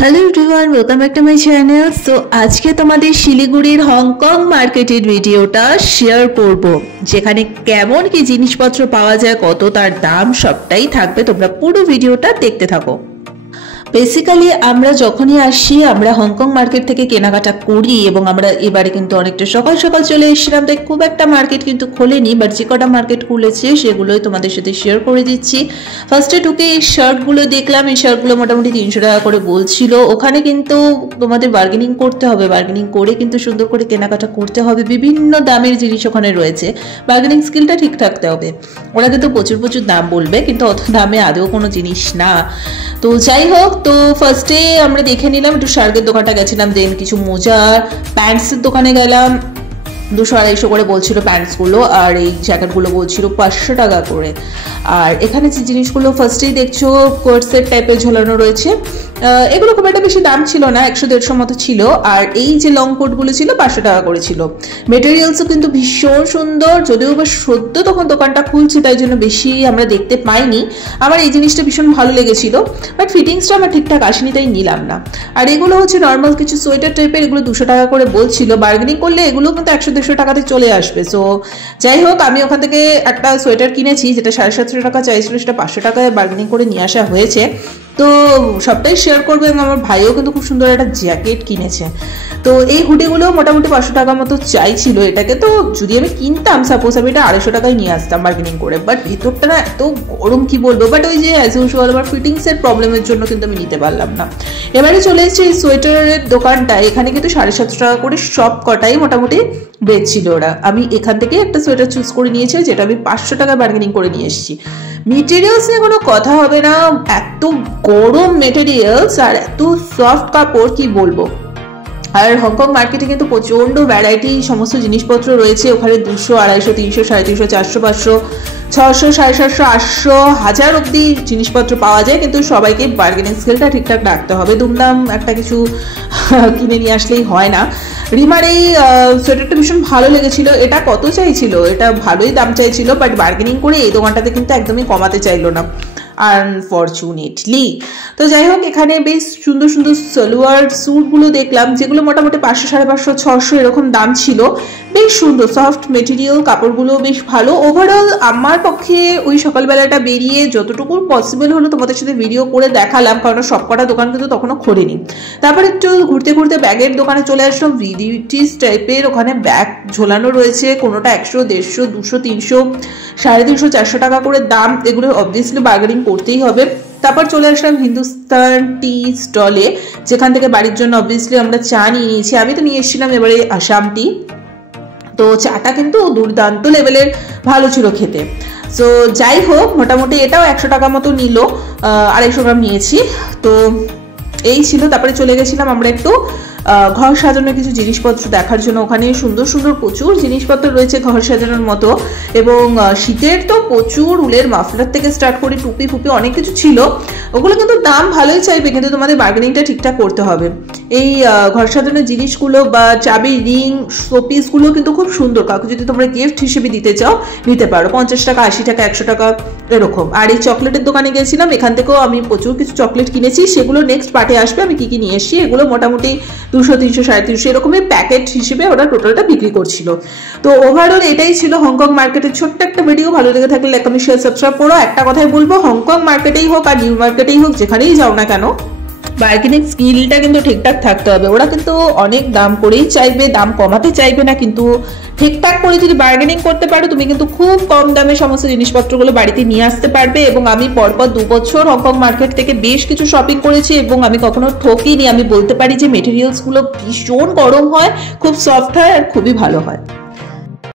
Hello everyone, welcome back to my channel. So আজকে তোমাদের শিলিগুড়ির হংকং মার্কেটের ভিডিওটা শেয়ার করব, যেখানে কেমন কি জিনিসপত্র পাওয়া যায়, কত তার দাম, সবটাই থাকবে। তোমরা পুরো ভিডিওটা দেখতে থাকো। বেসিক্যালি আমরা যখনই আসি আমরা হংকং মার্কেট থেকে কেনাকাটা করি, এবং আমরা এবারে কিন্তু অনেকটা সকাল সকাল চলে এসেছিলাম, তাই খুব একটা মার্কেট কিন্তু খোলেনি, বাট যে কটা মার্কেট খুলেছে সেগুলোই তোমাদের সাথে শেয়ার করে দিচ্ছি। ফার্স্টে ঢুকে এই শার্টগুলো দেখলাম, এই শার্টগুলো মোটামুটি 300 টাকা করে বলছিল। ওখানে কিন্তু তোমাদের বার্গেনিং করতে হবে, বার্গেনিং করে কিন্তু সুন্দর করে কেনাকাটা করতে হবে। বিভিন্ন দামের জিনিস ওখানে রয়েছে, বার্গেনিং স্কিলটা ঠিক থাকতে হবে। ওরা কিন্তু প্রচুর প্রচুর দাম বলবে, কিন্তু অত দামে আদৌ কোনো জিনিস না। তো যাই হোক, তো ফার্স্টে আমরা দেখে নিলাম, একটু শার্টের দোকানটা গেছিলাম, দেন কিছু মোজা প্যান্টসের দোকানে গেলাম। 200-250 করে বলছিল প্যান্টসগুলো, আর এই জ্যাকেটগুলো বলছিল 500 টাকা করে। আর এখানে যে জিনিসগুলো ফার্স্টেই দেখছো কোর্সেট টাইপের ঝোলানো রয়েছে, এগুলো খুব একটা বেশি দাম ছিল না, 100-150 মতো ছিল। আর এই যে লং কোটগুলো ছিল 500 টাকা করে ছিল। মেটেরিয়ালসও কিন্তু ভীষণ সুন্দর, যদিও বা সদ্য তখন দোকানটা খুলছে, তাই জন্য বেশি আমরা দেখতে পাইনি। আমার এই জিনিসটা ভীষণ ভালো লেগেছিল, বাট ফিটিংসটা আমার ঠিকঠাক আসেনি, তাই নিলাম না। আর এগুলো হচ্ছে নর্মাল কিছু সোয়েটার টাইপের, এগুলো 200 টাকা করে বলছিল। বার্গেনিং করলে এগুলো কিন্তু 100-150 টাকাতে চলে আসবে। সো যাই হোক, আমি ওখান থেকে একটা সোয়েটার কিনেছি, যেটা 750 টাকা চাইছিল, সেটা 500 টাকায় বার্গেনিং করে নিয়ে আসা হয়েছে। তো সবটাই শেয়ার করবো। এবং আমার ভাইও কিন্তু খুব সুন্দর একটা জ্যাকেট কিনেছে। তো এই হুডিগুলো মোটামুটি 500 টাকা মতো চাইছিল এটাকে। তো যদি আমি কিনতাম, সাপোজ আমি এটা 250 টাকায় নিয়ে আসতাম বার্গেনিং করে, বাট ভেতরটা না এত গরম, কি বলবো। বাট ওই যে অ্যাজ ইউজুয়াল আমার ফিটিংসের প্রবলেমের জন্য কিন্তু আমি নিতে পারলাম না। এবারে চলে এসেছি এই সোয়েটারের দোকানটা। এখানে কিন্তু 750 টাকা করে সব কটাই মোটামুটি বেচছিল ওরা। আমি এখান থেকে একটা সোয়েটার চুজ করে নিয়েছি, যেটা আমি 500 টাকা বার্গেনিং করে নিয়ে এসেছি। মেটেরিয়ালস নিয়ে কোনো কথা হবে না, এত গরম মেটেরিয়ালস আর এত সফট কাপড়, কি বলবো। আর হংকং মার্কেটে কিন্তু প্রচণ্ড ভ্যারাইটি সমস্ত জিনিসপত্র রয়েছে। ওখানে 200, 250, 300, 350, 400, 500, 600, 750, 800, 1000 অব্দি জিনিসপত্র পাওয়া যায়। কিন্তু সবাইকে বার্গেনিং স্কিলটা ঠিকঠাক রাখতে হবে, দুমদাম একটা কিছু কিনে নিয়ে আসলেই হয় না। রিমার এই সোয়েটারটা ভীষণ ভালো লেগেছিল। এটা কত চাইছিল, এটা ভালোই দাম চাইছিল, বাট বার্গেনিং করে এই দোকানটাতে কিন্তু একদমই কমাতে চাইলো না, আনফরচুনেটলি। তো যাই হোক, এখানে বেশ সুন্দর সুন্দর সালোয়ার স্যুটগুলো দেখলাম, যেগুলো মোটামুটি 500, 550, 600 এরকম দাম ছিল। বেশ সুন্দর সফট মেটেরিয়াল, কাপড়গুলো বেশ ভালো। ওভারঅল আমার পক্ষে ওই সকালবেলাটা বেরিয়ে যতটুকু পসিবল হলো তোমাদের সাথে ভিডিও করে দেখালাম, কারণ সবকটা দোকান কিন্তু তখনও খোলেনি। তারপর একটু ঘুরতে ঘুরতে ব্যাগের দোকানে চলে আসলাম। ভিডিটিস টাইপের ওখানে ব্যাগ ঝোলানো রয়েছে, কোনোটা 100, 150, 200, 300, 350, 400 টাকা করে দাম। এগুলো অবভিয়াসলি বার্গেনিং করতেই হবে। তারপর চলে আসলাম হিন্দুস্তান টি স্টলে, যেখান থেকে বাড়ির জন্য অবভিয়াসলি আমরা চা নিয়ে নিয়েছি। আমি তো নিয়ে এসেছিলাম এবারে আসাম টি। তো চাটা কিন্তু দুর্দান্ত লেভেলের ভালো ছিল খেতে। সো যাই হোক, মোটামুটি এটাও 100 টাকা মতো নিল, 250 গ্রাম নিয়েছি। তো এই ছিল। তারপরে চলে গেছিলাম আমরা একটু ঘর সাজানোর কিছু জিনিসপত্র দেখার জন্য। ওখানে সুন্দর সুন্দর প্রচুর জিনিসপত্র রয়েছে ঘর সাজানোর মতো, এবং শীতের তো প্রচুর উলের মাফলার থেকে স্টার্ট করে টুপি ফুপি অনেক কিছু ছিল। ওগুলো কিন্তু দাম ভালোই চাইবে, কিন্তু তোমাদের বার্গেনিংটা ঠিকঠাক করতে হবে। এই ঘর সাজানোর জিনিসগুলো বা চাবি, রিং, শোপিসগুলো কিন্তু খুব সুন্দর। কাউকে যদি তোমরা গিফট হিসেবে দিতে চাও নিতে পারো, 50 টাকা, 80 টাকা, 100 টাকা এরকম। আর এই চকলেটের দোকানে গেছিলাম, এখান থেকেও আমি প্রচুর কিছু চকলেট কিনেছি। সেগুলো নেক্সট পার্টে আসবে আমি কি কি নিয়ে এসেছি। এগুলো মোটামুটি 200, 300, 350 এরকমই প্যাকেট হিসেবে ওরা টোটালটা বিক্রি করছিল। তো ওভারঅল এটাই ছিল হংকং মার্কেটের ছোট্ট একটা ভিডিও। ভালো লেগে থাকলে লাইক, কমেন্ট, শেয়ার, সাবস্ক্রাইব করো। একটা কথাই বলবো, হংকং মার্কেটেই হোক আর নিউ মার্কেটেই হোক, যেখানেই যাও না কেন, বার্গেনিং স্কিলটা কিন্তু ঠিকঠাক থাকতে হবে। ওরা কিন্তু অনেক দাম করেই চাইবে, দাম কমাতে চাইবে না। কিন্তু ঠিকঠাক করে যদি বার্গেনিং করতে পারো, তুমি কিন্তু খুব কম দামে সমস্ত জিনিসপত্রগুলো বাড়িতে নিয়ে আসতে পারবে। এবং আমি পরপর 2 বছর হংকং মার্কেট থেকে বেশ কিছু শপিং করেছি, এবং আমি কখনো ঠকিনি। আমি বলতে পারি যে মেটেরিয়ালসগুলো ভীষণ গরম হয়, খুব সফট হয়, আর খুবই ভালো হয়।